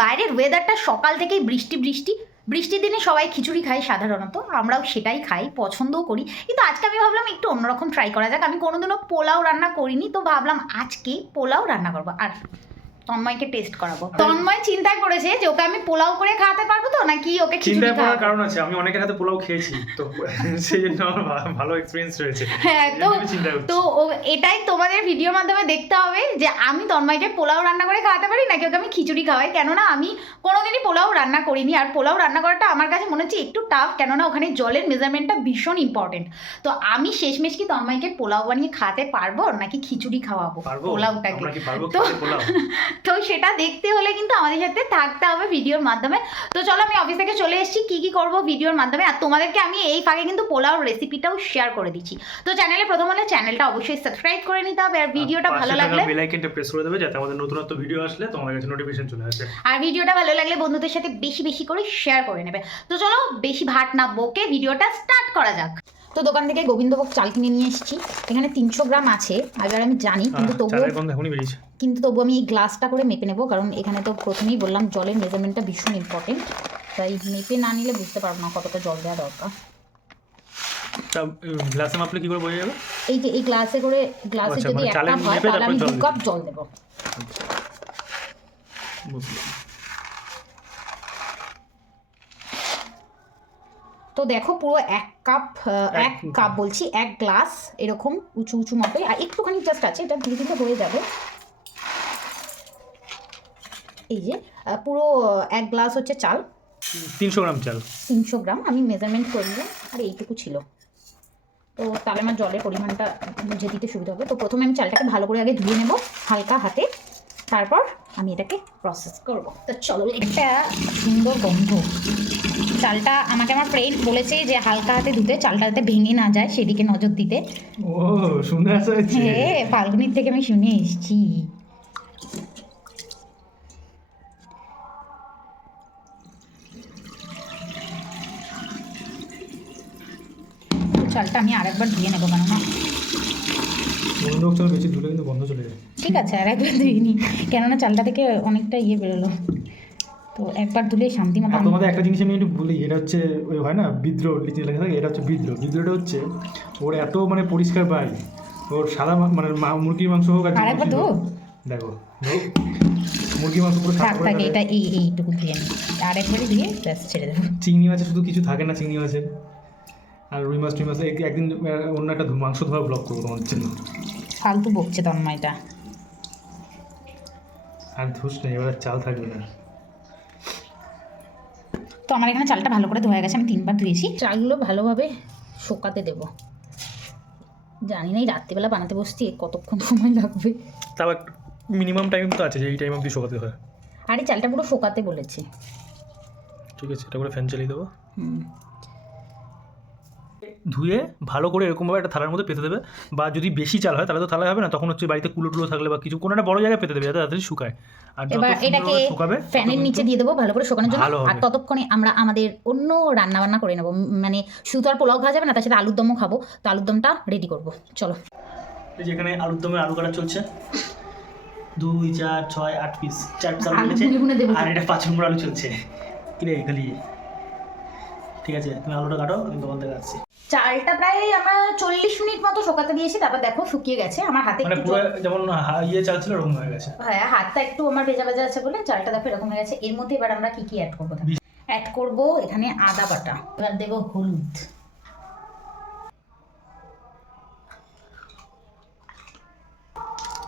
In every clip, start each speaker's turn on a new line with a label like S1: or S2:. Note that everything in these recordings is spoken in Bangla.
S1: বাইরের ওয়েদারটা সকাল থেকেই বৃষ্টি বৃষ্টি। বৃষ্টির দিনে সবাই খিচুড়ি খায় সাধারণত, আমরাও সেটাই খাই, পছন্দও করি। কিন্তু আজকে আমি ভাবলাম একটু অন্যরকম ট্রাই করা যাক। আমি কোনোদিনও পোলাও রান্না করিনি, তো ভাবলাম আজকে পোলাও রান্না করব। আর তন্ময়কে টেস্ট করাবো। তন্ময় চিন্তা করেছে যে ওকে আমি পোলাও করে খাওয়াতে পারব তো? নাকি ওকে খিচুড়ি
S2: চিন্তায় পড়ার কারণ আছে আমি অনেকের হাতে পোলাও খেয়েছি তো সেই জন্য আমার ভালো এক্সপিরিয়েন্স রয়েছে।
S1: হ্যাঁ তো
S2: চিন্তা।
S1: তো এটাই তোমাদের ভিডিওর মাধ্যমে দেখতে হবে যে আমি তন্ময়কে পোলাও রান্না করে খাওয়াতে পারি নাকি ওকে আমি খিচুড়ি খাওয়াই? কেননা আমি কোনোদিনই পোলাও রান্না করিনি আর পোলাও রান্না করাটা আমার কাছে মনে হচ্ছে একটু টাফ কেননা ওখানে জলের মেজারমেন্টটা ভীষণ ইম্পর্টেন্ট তো আমি শেষমেশ কি তন্ময়কে পোলাও বানিয়ে খাওয়াতে পারব নাকি খিচুড়ি খাওয়াবো? পোলাওটাকে। তো- তো সেটা দেখতে হলে কিন্তু আমাদের সাথে থাকতে হবে ভিডিওর মাধ্যমে। তো চলো আমি অফিস থেকে চলে এসেছি কি কি করব ভিডিওর মাধ্যমে। আর তোমাদেরকে আমি এই ফাঁকে কিন্তু পোলাও রেসিপিটাও শেয়ার করে দিচ্ছি। তো চ্যানেলে প্রথম হলে চ্যানেলটা অবশ্যই সাবস্ক্রাইব করে নিতে হবে। আর ভিডিওটা ভালো লাগলে
S2: বেল আইকনটা প্রেস করে দেবে যাতে আমাদের নতুনত্ব ভিডিও আসলে তোমাদের কাছে নোটিফিকেশন চলে আসে।
S1: আর ভিডিওটা ভালো লাগলে বন্ধুদের সাথে বেশি বেশি করে শেয়ার করে নেবে। তো চলো বেশি ভাট না বকে ভিডিওটা স্টার্ট করা যাক। তো দোকান থেকে গোবিন্দভোগ চাল কিনে নিয়ে এসেছি। এখানে তিনশো গ্রাম আছে এবার আমি জানি কিন্তু তবুও কিন্তু তবু আমি এই গ্লাসটা করে মেপে নেব কারণ এখানে তো প্রথমেই বললাম জলের মেজারমেন্টটা ভীষণ ইম্পর্টেন্ট তাই মেপে না নিলে বুঝতে পারব না কতটা জল দেওয়া দরকার।
S2: গ্লাসে মাপলে কি করে বোঝা যাবে?
S1: এই যে এই গ্লাসে করে গ্লাসে
S2: আচ্ছা,
S1: যদি
S2: মানে
S1: এক কাপ হয় তাহলে আমি দু কাপ জল দেবো।
S2: বুঝলাম।
S1: তো দেখো পুরো এক কাপ
S2: এক
S1: কাপ। বলছি এক গ্লাস এরকম উঁচু উঁচু মতোই আর একটুখানি জাস্ট আছে এটা ধীরে ধীরে হয়ে যাবে। এই যে পুরো এক গ্লাস হচ্ছে চাল।
S2: তিনশো গ্রাম চাল।
S1: তিনশো গ্রাম আমি মেজারমেন্ট করলাম আর এইটুকু ছিল। তো তাহলে আমার জলের পরিমাণটা বুঝে দিতে সুবিধা হবে। তো প্রথমে আমি চালটাকে ভালো করে আগে ধুয়ে নেব হালকা হাতে। তারপর আমি এটাকে প্রসেস করব। তো চলো একটা সুন্দর গন্ধ। চালটা আমাকে আমার ফ্রেন্ড বলেছে যে হালকা হাতে ধুতে চালটা যাতে ভেঙে না যায় সেদিকে নজর দিতে।
S2: ও সুন্দর আসা হয়েছে
S1: হ্যাঁ ফাল্গুনির থেকে আমি শুনে এসেছি। চালটা আমি আরেকবার ধুয়ে নেব কেননা
S2: বন্ধুক চাল বেশি ধুলে কিন্তু গন্ধ চলে যায়।
S1: ঠিক আছে আর একবার ধুয়ে নিই। কেননা চালটা থেকে অনেকটা ইয়ে বেরোলো। তো একবার ধুলে শান্তি মতো
S3: তোমাদের একটা জিনিস আমি একটু বলি এটা হচ্ছে ওই হয় না বিদ্রোহ লিচে লেখা থাকে এটা হচ্ছে বিদ্রোহ। বিদ্রোহটা হচ্ছে ওর এত মানে পরিষ্কার পাই ওর সাদা মানে মুরগির মাংস হোক আর চিকেন
S1: ধো
S3: দেখো। মুরগির মাংস পুরো
S1: থাক থাকে। এটা এই এইটুকু নিই আর একবারই ধুয়ে ব্যাস ছেড়ে দেবো।
S3: চিংড়ি মাছে শুধু কিছু থাকে না চিংড়ি মাছের। আর রুই মাছ টুই মাছ একদিন অন্য একটা মাংস ধোয়া ব্লক করব তোমার জন্য।
S1: ফালতু বকছে তন্ময়টা।
S3: আর ধুস নেই এবার চাল থাকবে না।
S1: তো আমার এখানে চালটা ভালো করে ধোয়া গেছে আমি তিনবার ধুয়েছি। চালগুলো ভালোভাবে শোকাতে দেবো। জানি না এই রাত্রিবেলা বানাতে বসছি কতক্ষণ সময় লাগবে?
S2: তাও একটা মিনিমাম টাইম তো আছে যে এই টাইম অবধি শোকাতে হয়।
S1: আর চালটা পুরো শোকাতে বলেছি।
S2: ঠিক আছে এটা করে ফ্যান চালিয়ে দেবো।
S1: হুম।
S2: ধুয়ে ভালো করে এরকমভাবে একটা থালার মধ্যে পেতে দেবে। বা যদি বেশি চাল হয় তাহলে তো থালা হবে না তখন হচ্ছে বাড়িতে কুলো টুলো থাকলে বা কিছু কোনো একটা বড় জায়গায় পেতে দেবে যাতে তাড়াতাড়ি শুকায়। আর
S1: এবার এটাকে
S2: শুকাবে
S1: ফ্যানের নিচে দিয়ে দেবো ভালো করে শোকানোর জন্য। আর ততক্ষণে আমরা আমাদের অন্য রান্না বান্না করে নেব। মানে শুধু আর পোলাও খাওয়া যাবে না তার সাথে আলুর দমও খাব। তো আলুর দমটা রেডি করব। চলো।
S2: এই যে আলুর দমে আলু কাটা চলছে। দুই চার ছয় আট পিস চার পিস আলু আর এটা পাঁচ নম্বর আলু চলছে। কিরে খালি। ঠিক আছে তুমি আলুটা কাটো আমি দোকান থেকে আসছি।
S1: চালটা প্রায় আমরা চল্লিশ মিনিট মতো শোকাতে দিয়েছি তারপর দেখো শুকিয়ে গেছে আমার হাতে
S2: মানে পুরো যেমন ইয়ে চাল ছিল ওরকম হয়ে গেছে।
S1: হ্যাঁ হাতটা একটু আমার ভেজা ভেজা আছে বলে চালটা দেখো এরকম হয়ে গেছে। এর মধ্যে এবার আমরা কি কি অ্যাড করব অ্যাড করব এখানে আদা বাটা। এবার দেবো হলুদ।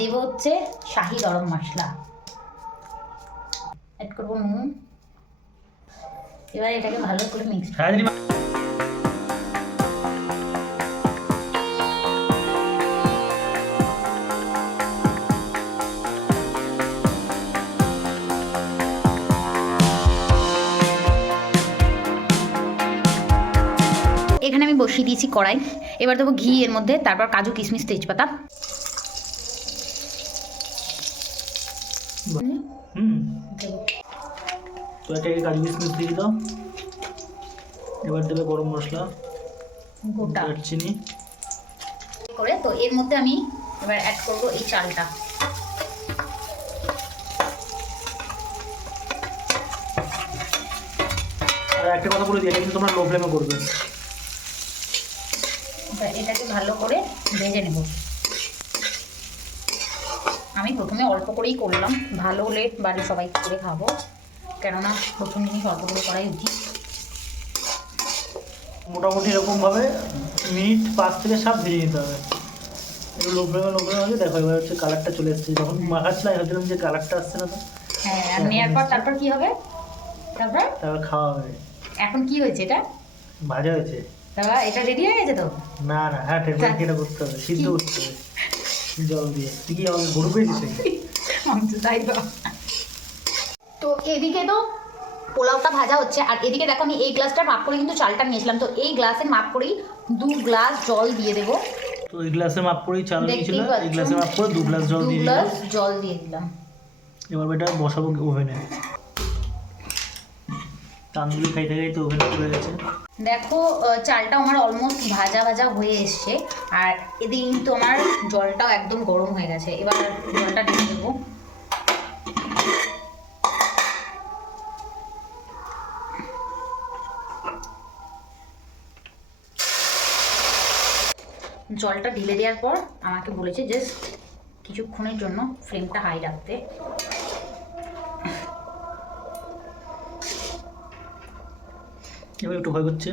S1: দেবো হচ্ছে শাহি গরম মশলা। অ্যাড করব নুন। এবার এটাকে ভালো করে মিক্স বসিয়ে দিয়েছি কড়াই। এবার দেবো ঘি এর মধ্যে তারপর কাজু কিশমিশ তেজপাতা।
S2: তো এটাকে কাজু কিশমিশ দিয়ে দাও। এবার দেবে গরম মশলা
S1: গোটা।
S2: দারচিনি।
S1: করে তো এর মধ্যে আমি এবার অ্যাড করব এই চালটা।
S2: আর একটা কথা বলে দিই এটা কিন্তু তোমরা লো ফ্লেমে করবে।
S1: এবার এটাকে ভালো করে ভেজে নেব। আমি প্রথমে অল্প করেই করলাম ভালো হলে বাড়ির সবাই করে খাব কেননা প্রথম জিনিস অল্প করে করাই উচিত।
S2: মোটামুটি এরকমভাবে মিনিট পাঁচ থেকে সাত ভেজে নিতে হবে। দেখো এবার হচ্ছে কালারটা চলে এসেছে। যখন মাখাচ্ছিলাম ভাবছিলাম যে কালারটা আসছে না তো।
S1: হ্যাঁ আর নেওয়ার পর তারপর কি হবে? তারপর?
S2: তারপর খাওয়া হবে।
S1: এখন কি হয়েছে এটা?
S2: ভাজা হয়েছে।
S1: বাবা এটা রেডি হয়ে গেছে তো?
S2: না না হ্যাঁ টেম্পারেচার এটা করতে হবে সিদ্ধ করতে হবে জল দিয়ে। তুই কি আমাকে গরু পেয়েছিস?
S1: আমি তো তাই তো। এদিকে তো পোলাওটা ভাজা হচ্ছে আর এদিকে দেখো আমি এই গ্লাসটার মাপ করে কিন্তু চালটা নিয়েছিলাম। তো এই গ্লাসের মাপ করেই দু গ্লাস জল দিয়ে দেবো।
S2: তো এই গ্লাসের মাপ করেই চাল
S1: দেখতেই
S2: এই। গ্লাসের মাপ করে দু গ্লাস জল দিয়ে দিলাম।
S1: জল দিয়ে দিলাম।
S2: এবার এটা বসাবো ওভেনে? তান্দুরি খাইতে খাইতে ওভেনে চলে গেছে।
S1: দেখো চালটা আমার অলমোস্ট ভাজা ভাজা হয়ে এসছে। আর এদিকে কিন্তু আমার জলটাও একদম গরম হয়ে গেছে। এবার জলটা ঢেলে দেবো। জলটা ঢেলে দেওয়ার পর আমাকে বলেছে জাস্ট কিছুক্ষণের জন্য ফ্লেমটা হাই রাখতে।
S2: এবার একটু ভয় করছে।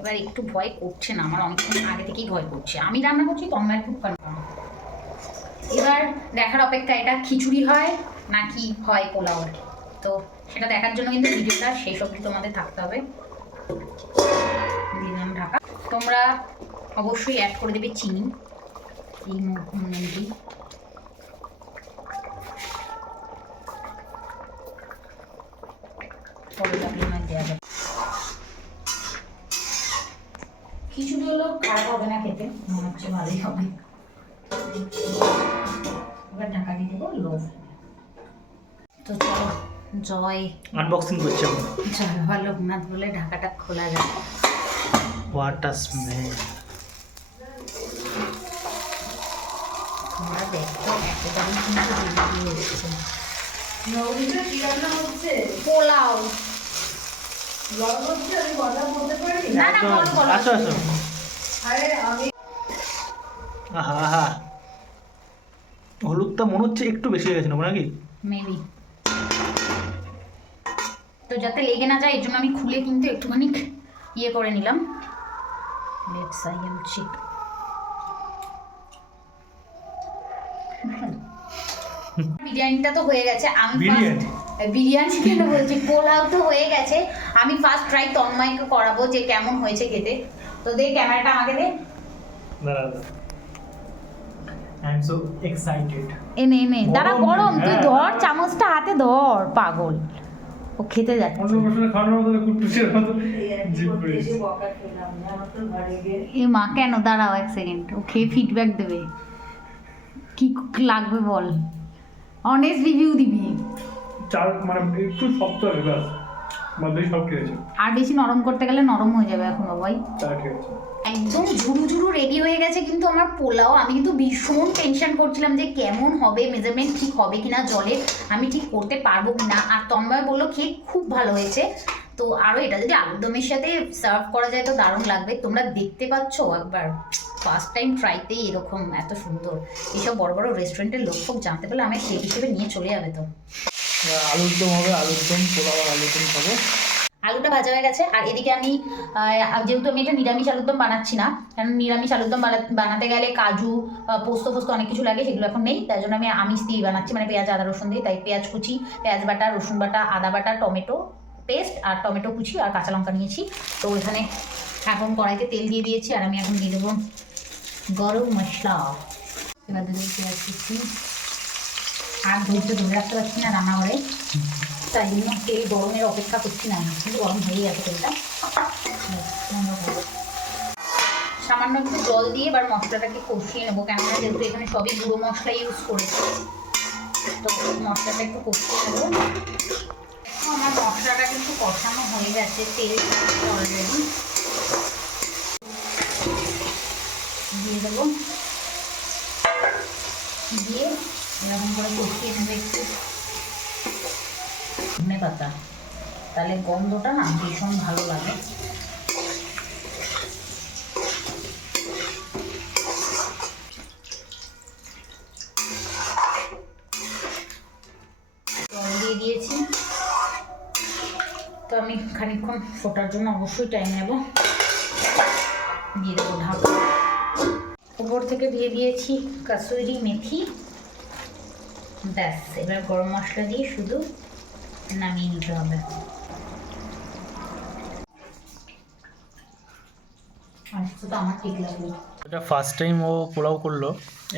S1: এবার একটু ভয় করছে না, আমার অনেকক্ষণ আগে থেকেই ভয় করছে। আমি রান্না করছি, তন্ময়ের খুব এবার দেখার অপেক্ষা, এটা খিচুড়ি হয় নাকি হয় পোলাও? তো সেটা দেখার জন্য কিন্তু ভিডিওটা শেষ অবধি তোমাদের থাকতে হবে। দিলাম ঢাকা। তোমরা অবশ্যই অ্যাড করে দেবে চিনি। এই মোমেন্টই পরে লাগলে নয় দেওয়া যাবে খিচুড়ি হলো খারাপ হবে না হচ্ছে ভালোই হবে। এবার ঢাকা দিয়ে দেবো লো তো চলো জয়।
S2: আনবক্সিং করছে এখন।
S1: জয় বাবা লোকনাথ বলে ঢাকাটা খোলা যায়
S2: হোয়াট আ স্মেল
S1: তোমরা দেখো একেবারে কিন্তু বেরিয়ে এসছে পোলাও। না না বলো বলো
S2: আসো আসো। আহা আহা হলুদটা মনে হচ্ছে একটু বেশি হয়ে গেছে না নাকি?
S1: মেবি তো যাতে লেগে না যায় এর জন্য আমি খুলে কিন্তু একটুখানি ইয়ে করে নিলাম। লেটস আই এম চেক বিরিয়ানিটা তো হয়ে গেছে আমি
S2: বিরিয়ানি?
S1: বিরিয়ানি কেন বলছি? পোলাও তো হয়ে গেছে। আমি ফার্স্ট ট্রাই তন্ময়কে করাবো যে কেমন হয়েছে খেতে। তো দে ক্যামেরাটা আমাকে দে।
S2: দাঁড়া। আই এম সো
S1: এ নে নে দাঁড়া
S2: গরম,
S1: তুই
S2: হ্যাঁ।
S1: ধর চামচটা হাতে ধর পাগল। ও খেতে যাচ্ছে। এ মা কেন? দাঁড়াও এক সেকেন্ড ও খেয়ে ফিডব্যাক দেবে। কি লাগবে বল? অনেস্ট রিভিউ দিবি।
S3: চাল মানে একটু শক্ত হবে ব্যাস। বাদ সব খেয়েছে।
S1: আর বেশি নরম করতে গেলে নরম হয়ে যাবে এখন বাবাই।
S3: চা খেয়েছে।
S1: একদম ঝুরু ঝুরু রেডি হয়ে গেছে কিন্তু আমার পোলাও। আমি কিন্তু ভীষণ টেনশন করছিলাম যে কেমন হবে মেজারমেন্ট ঠিক হবে কিনা, জলে আমি ঠিক করতে পারব কিনা। আর তন্ময় বলল খেয়ে খুব ভালো হয়েছে। তো আরও এটা যদি আলুরদমের সাথে সার্ভ করা যায় তো দারুণ লাগবে। তোমরা দেখতে পাচ্ছ একবার। ফার্স্ট টাইম ট্রাইতেই এরকম এত সুন্দর। এইসব বড় বড় রেস্টুরেন্টের লোক ফোক জানতে পারলে আমি সেই হিসেবে নিয়ে চলে যাবে তো।
S3: আলুরদম হবে আলুরদম পোলাও আর আলুর খাব
S1: আলুটা ভাজা হয়ে গেছে। আর এদিকে আমি যেহেতু আমি এটা নিরামিষ আলুর দম বানাচ্ছি না, কারণ নিরামিষ আলুর দম বানাতে গেলে কাজু পোস্ত ফোস্ত অনেক কিছু লাগে, সেগুলো এখন নেই। তাই জন্য আমি আমিষ দিয়েই বানাচ্ছি মানে পেঁয়াজ, আদা, রসুন দিয়ে। তাই পেঁয়াজ কুচি, পেঁয়াজ বাটা, রসুন বাটা, আদা বাটা, টমেটো পেস্ট আর টমেটো কুচি আর কাঁচা লঙ্কা নিয়েছি। তো এখানে এখন কড়াইতে তেল দিয়ে দিয়েছি আর আমি এখন দিয়ে দেবো গরম মশলা। এবার দিয়ে পেঁয়াজ কুচি। আর ধৈর্য ধরে রাখতে পারছি না রান্নাঘরে। তাই জন্য তেল গরমের অপেক্ষা করছি না কিন্তু গরম হয়ে গেছে তেলটা। সামান্য একটু জল দিয়ে এবার মশলাটাকে কষিয়ে নেব কেননা যেহেতু এখানে সবই গুঁড়ো মশলা ইউজ করেছি তো মশলাটা একটু কষিয়ে নেব আমার মশলাটা কিন্তু কষানো হয়ে গেছে তেল অলরেডি দিয়ে দেবো দিয়ে এরকম করে কষিয়ে নেবে একটু ধনে পাতা। তাহলে গন্ধটা না ভীষণ ভালো লাগে। তো আমি খানিকক্ষণ ফোটার জন্য অবশ্যই টাইম নেব। দিয়ে দেবো ঢাকা। উপর থেকে দিয়ে দিয়েছি কাসুরি মেথি। ব্যাস, এবার গরম মশলা দিয়ে শুধু নামিয়ে নিতে হবে
S2: এটা ফার্স্ট টাইম ও পোলাও করল।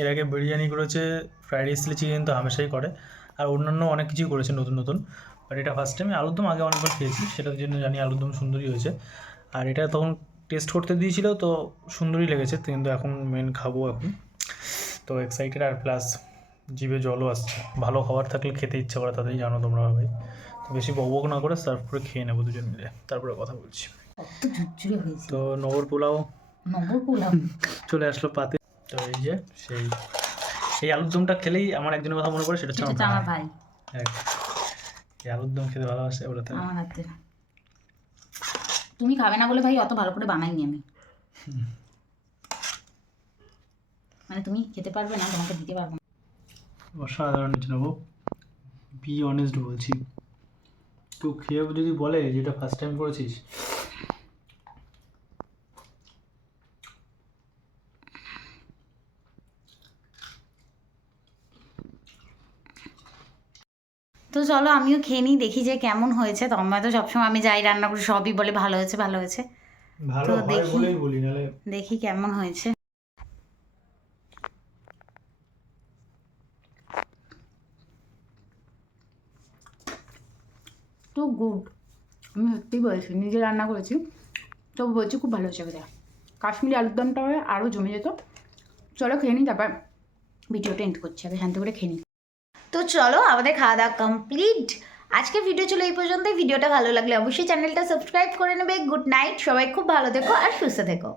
S2: এর আগে বিরিয়ানি করেছে ফ্রাইড রাইস চিকেন তো হামেশাই করে। আর অন্যান্য অনেক কিছুই করেছে নতুন নতুন। বাট এটা ফার্স্ট টাইম আলুর দম আগে অনেকবার খেয়েছি, সেটার জন্য জানি আলুর দম সুন্দরই হয়েছে। আর এটা তখন টেস্ট করতে দিয়েছিল, তো সুন্দরই লেগেছে, কিন্তু এখন মেন খাব এখন। তো এক্সাইটেড আর প্লাস জিভে জলও আসছে। ভালো খাবার থাকলে খেতে ইচ্ছা করে তাদের জানো তোমরা ভাই। তো বেশি বকবক না করে সার্ভ করে খেয়ে নেব দুজন মিলে। তারপরে কথা বলছি। তো নগর পোলাও?
S1: নগর পোলাও?
S2: চলে আসলো পাতে। তো এই যে সেই এই আলুর দমটা খেলেই আমার একজনের কথা মনে পড়ে সেটা হচ্ছে আমার ভাই। এই আলুর দম খেতে ভালোবাসে
S1: আমার হাতে। তুমি খাবে না বলে ভাই অত ভালো করে বানাইনি আমি। মানে তুমি খেতে পারবে না তোমাকে দিতে পারব না।
S2: অসাধারণ নিচে নেব। বি অনেস্ট বলছি। কেউ খেয়ে যদি বলে যেটা ফার্স্ট টাইম করেছিস।
S1: তো চলো আমিও খেয়ে নিই দেখি যে কেমন হয়েছে। তোমার তো সবসময় আমি যাই রান্না করি সবই বলে ভালো হয়েছে ভালো হয়েছে।
S2: ভালো
S1: তো দেখি।
S2: বলেই বলি নাহলে
S1: দেখি কেমন হয়েছে তো গুড আমি সত্যিই বলছি, নিজে রান্না করেছি। তবু বলছি খুব ভালো হয়েছে বোধহয় কাশ্মীরি আলুর দমটা আরও জমে যেত। চলো খেয়ে নিই, তারপর ভিডিওটা এন্ড করছি, আগে শান্তি করে খেয়ে নিই। তো চলো, আমাদের খাওয়া দাওয়া কমপ্লিট আজকের ভিডিও ছিল এই পর্যন্তই। ভিডিওটা ভালো লাগলে অবশ্যই চ্যানেলটা সাবস্ক্রাইব করে নেবে। গুড নাইট সবাই খুব ভালো থেকো আর সুস্থ থেকো।